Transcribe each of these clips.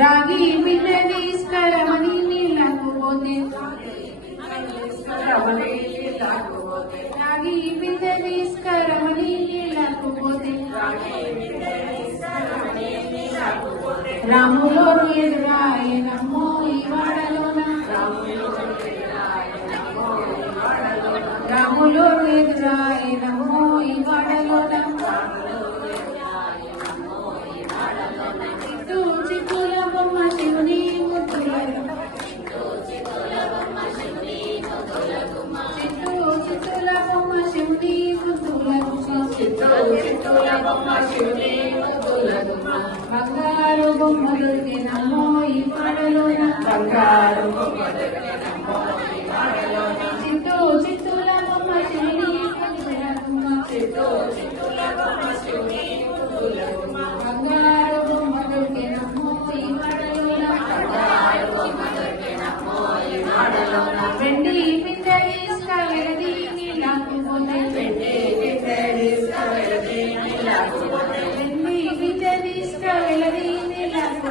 రాగి మిన్నె నిష్కళమని నీళ్ళకుపోతే రాగి మిన్నె నిష్కళమని నీళ్ళకుపోతే రాములోను ఎదురాయనమ్మో ఈ వాడలోన. రాములోను ఎదురాయనమ్మో ఈ వాడలోన. ಬಂಗಾರು ಬೊಮ್ಮಲು ನಮ್ಮೋ ಈ ಮಾಡಲು ಬಂಗಾರು ಬೊಮ್ಮಲು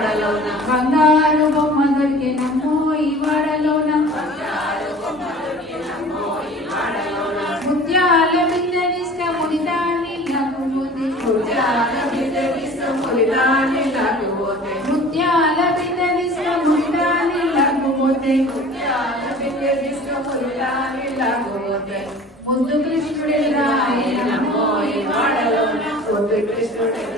వాడలోన. బంగారు బొమ్మ దొరికినమ్మో ఈ వాడలోన. ముత్యాల బిడ్డ ఇష్టముని దాన్ని లేకపోతే ముత్యాల బిడ్డ ఇష్టముని దాన్ని లేకపోతే ముత్యాల బిడ్డ ఇష్టముని దాన్ని లేకపోతే ముత్యాల బిడ్డ ఇష్టముని దాన్ని లేకపోతే ముందు కృష్ణుడెల్లా నమో ఈ వాడలోన. ముందు కృష్ణుడెల్లా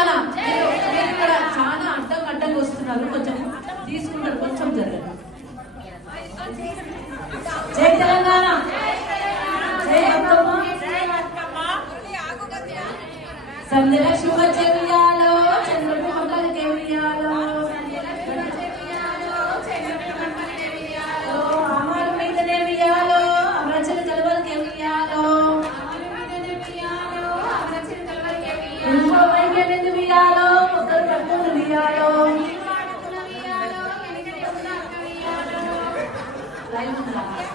తెలంగాణ ఇక్కడ చాలా అడ్డం అడ్డం వస్తున్నారు. కొంచెం తీసుకున్నారు కొంచెం జరగదు. జై తెలంగాణ! 哎呦我